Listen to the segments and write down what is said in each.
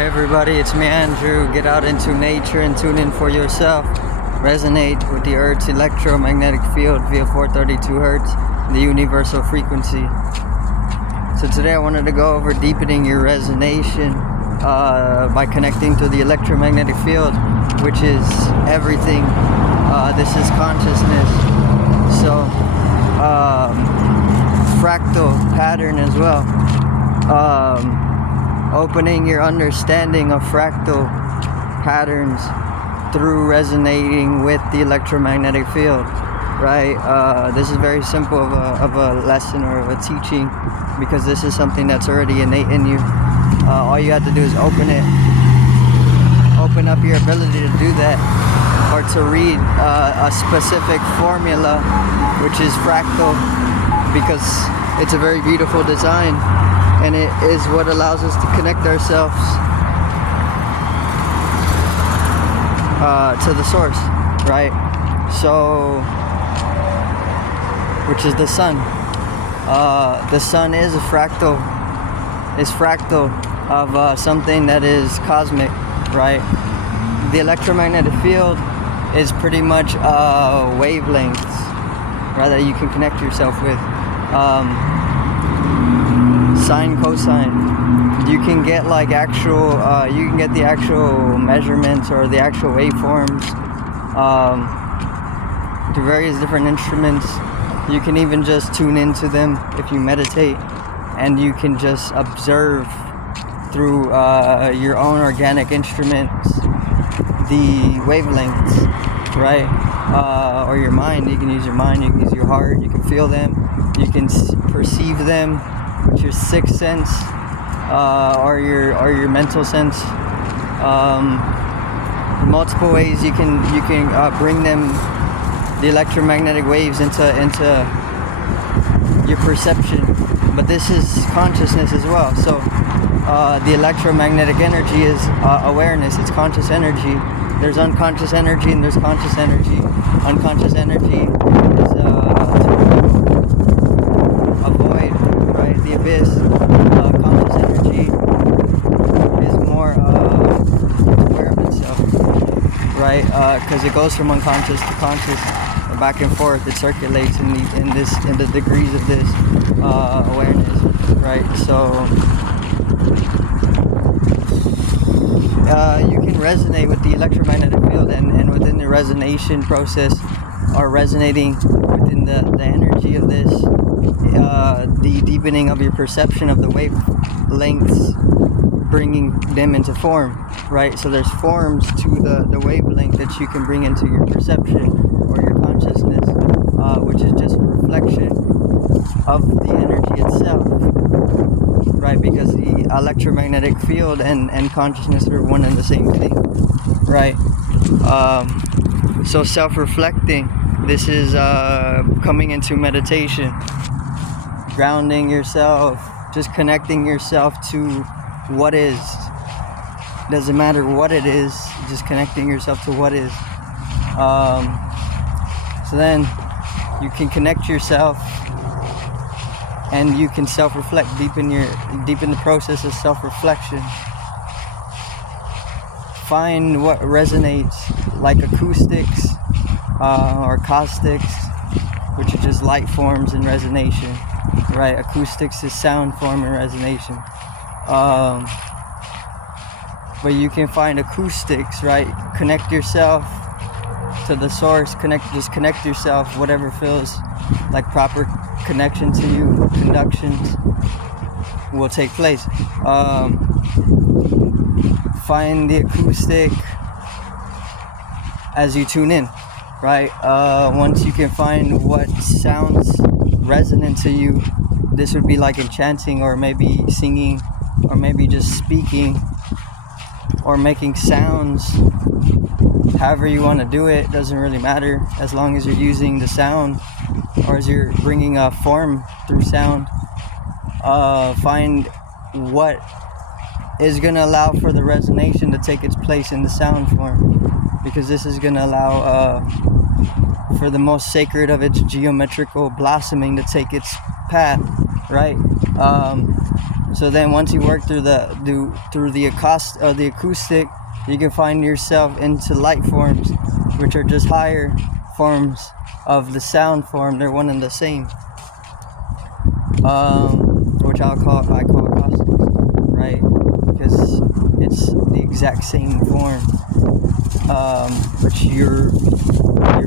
Hey everybody, it's me Andrew. Get out into nature and tune in for yourself. Resonate with the Earth's electromagnetic field via 432 Hertz, the universal frequency. So today I wanted to go over deepening your resonation by connecting to the electromagnetic field, which is everything. This is consciousness. So fractal pattern as well. Opening your understanding of fractal patterns through resonating with the electromagnetic field, right? This is very simple of a lesson or of a teaching, because this is something that's already innate in you. All you have to do is open up your ability to do that, or to read a specific formula, which is fractal, because it's a very beautiful design. And it is what allows us to connect ourselves to the source, right? So, which is the sun. The sun is a fractal. Is fractal of something that is cosmic, right? The electromagnetic field is pretty much wavelengths, right, that you can connect yourself with. Sine, cosine. You can get like actual, you can get the actual measurements or the actual waveforms through various different instruments. You can even just tune into them if you meditate, and you can just observe through your own organic instruments the wavelengths, right? Or your mind. You can use your mind, you can use your heart, you can feel them, you can perceive them with your sixth sense, or your mental sense. Multiple ways you can bring them, the electromagnetic waves, into your perception. But this is consciousness as well. So the electromagnetic energy is awareness. It's conscious energy. There's unconscious energy and there's conscious energy. Unconscious energy is a void, right? The abyss. Conscious energy is more aware of itself, right? Because it goes from unconscious to conscious, back and forth. It circulates in the degrees of this awareness, right? So you can resonate with the electromagnetic field, and within the resonation process, or resonating within the energy of this, the deepening of your perception of the wavelengths, bringing them into form, right? So there's forms to the wavelength that you can bring into your perception or your consciousness, which is just a reflection of the energy itself, right? Because the electromagnetic field and consciousness are one and the same thing, right? So self-reflecting, this is coming into meditation, grounding yourself, just connecting yourself to what is. Doesn't matter what it is, just connecting yourself to what is. So then you can connect yourself, and you can self-reflect, deepen the process of self-reflection. Find what resonates, like acoustics or caustics, which are just light forms in resonation, right? Acoustics is sound form in resonation. But you can find acoustics, right? Connect yourself to the source. Just connect yourself, whatever feels like proper connection to you. Conductions will take place. Find the acoustic as you tune in, right? Once you can find what sounds resonant to you, this would be like enchanting, or maybe singing, or maybe just speaking, or making sounds. However you want to do it, doesn't really matter, as long as you're using the sound, or as you're bringing a form through sound. Find what is going to allow for the resonation to take its place in the sound form, because this is going to allow for the most sacred of its geometrical blossoming to take its path, right? So then once you work through the acoustic, you can find yourself into light forms, which are just higher forms of the sound form. They're one and the same, which I call acoustics, right? Because it's the exact same form, but you're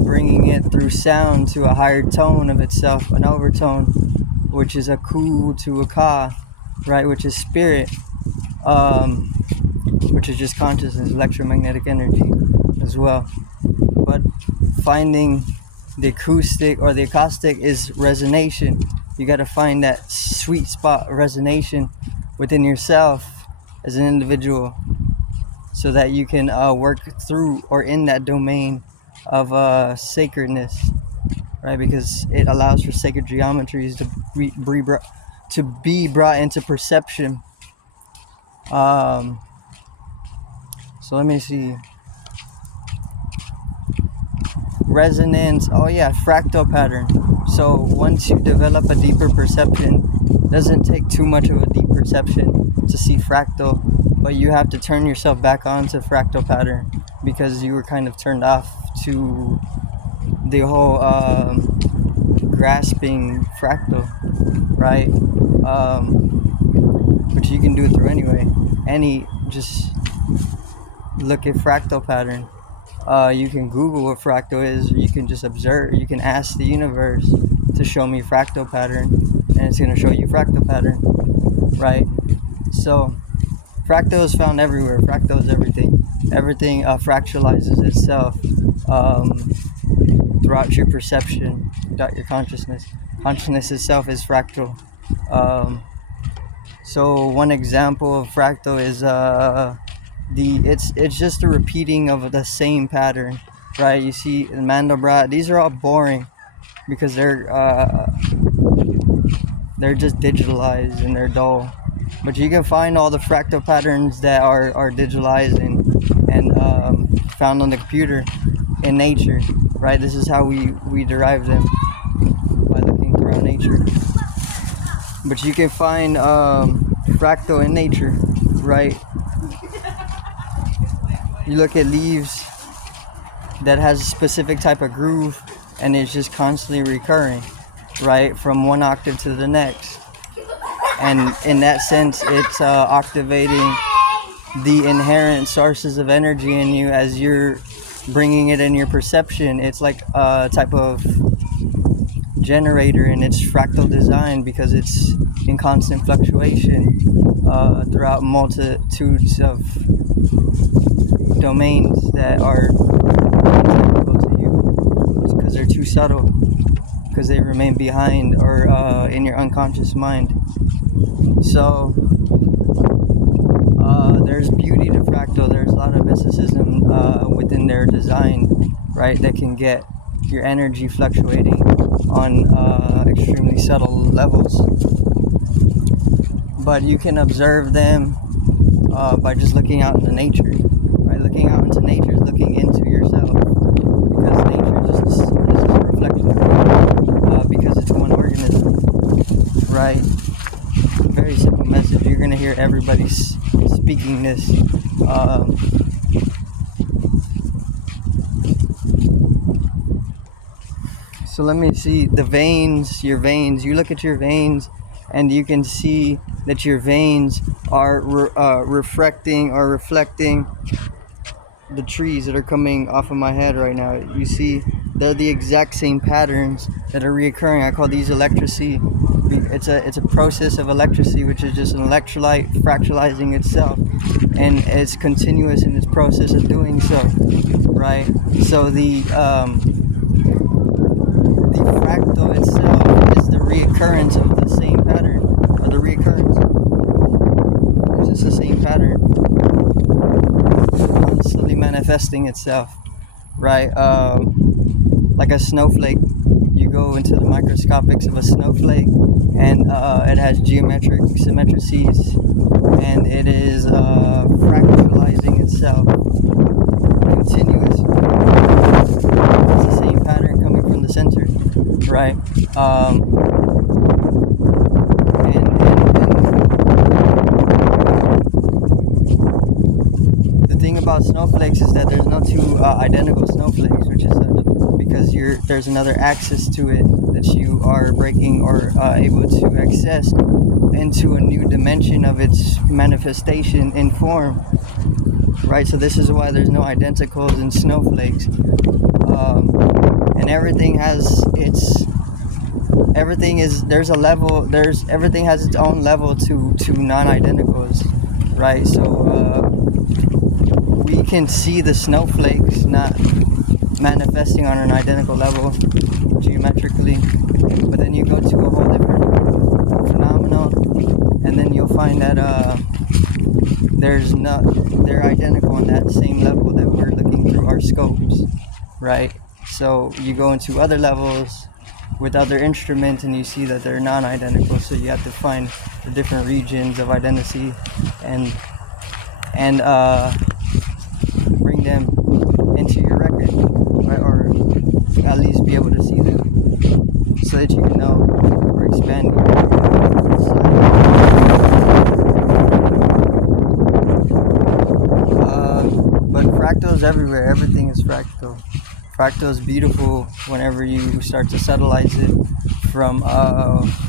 bringing it through sound to a higher tone of itself, an overtone, which is a ku to a ka, right? Which is spirit, which is just consciousness, electromagnetic energy as well. But finding the acoustic or the acoustic is resonation. You got to find that sweet spot of resonation within yourself as an individual, so that you can work through or in that domain of sacredness, right? Because it allows for sacred geometries to be brought into perception. So let me see. Resonance. Oh yeah, fractal pattern. So once you develop a deeper perception, it doesn't take too much of a deep perception to see fractal, but you have to turn yourself back on to fractal pattern, because you were kind of turned off to the whole grasping fractal, right? Which you can do it through anyway. Just look at fractal pattern. You can Google what fractal is, or you can just observe. You can ask the universe to show me fractal pattern, and it's going to show you fractal pattern, right? So fractal is found everywhere. Fractal is everything. Everything fractalizes itself throughout your perception, throughout your consciousness. Consciousness itself is fractal. So one example of fractal is it's just a repeating of the same pattern, right? You see Mandelbrot. These are all boring because they're just digitalized and they're dull. But you can find all the fractal patterns that are digitalized and found on the computer in nature, right? This is how we derive them, by looking throughout nature. But you can find fractal in nature, right? You look at leaves that has a specific type of groove, and it's just constantly recurring, right, from one octave to the next. And in that sense, it's activating the inherent sources of energy in you as you're bringing it in your perception. It's like a type of generator in its fractal design, because it's in constant fluctuation throughout multitudes of domains that are intangible to you, because they're too subtle, because they remain behind or in your unconscious mind. So there's beauty to fractal. There's a lot of mysticism within their design, right, that can get your energy fluctuating on extremely subtle levels. But you can observe them by just looking out into nature, right? Looking out into nature is looking into yourself, because nature is just a reflection of you, because it's one organism, right? Very simple message. You're gonna hear everybody speaking this. So let me see the veins, your veins. You look at your veins, and you can see that your veins are reflecting the trees that are coming off of my head right now. You see, they're the exact same patterns that are reoccurring. I call these electricity. It's a process of electricity, which is just an electrolyte fractalizing itself, and it's continuous in its process of doing so, right? So the fractal itself is the reoccurrence of the same pattern, or the reoccurrence. It's just the same pattern, constantly manifesting itself, right? Like a snowflake. You go into the microscopics of a snowflake, and it has geometric symmetrices, and it is fractalizing itself continuous. It's the same pattern coming from the center, right? And thing about snowflakes is that there's no two identical snowflakes, which is because there's another axis to it that you are breaking or able to access into a new dimension of its manifestation in form, right? So this is why there's no identicals in snowflakes, and everything has everything has its own level to non-identicals, right? So we can see the snowflakes not manifesting on an identical level geometrically, but then you go to a whole different phenomenon, and then you'll find that they're identical on that same level that we're looking through our scopes, right? So you go into other levels with other instruments and you see that they're non-identical, so you have to find the different regions of identity and bring them into your record, right? Or at least be able to see them so that you can know or expand your but fractals everywhere. Everything is fractal. Fractal is beautiful whenever you start to subtleize it from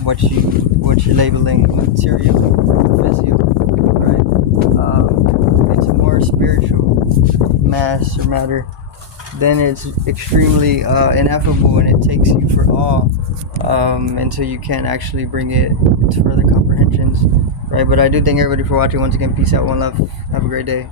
what you're labeling material, physio, right? It's more spiritual mass or matter. Then it's extremely ineffable, and it takes you for awe until you can actually bring it to further comprehensions, right? But I do thank everybody for watching. Once again, peace out, one love, have a great day.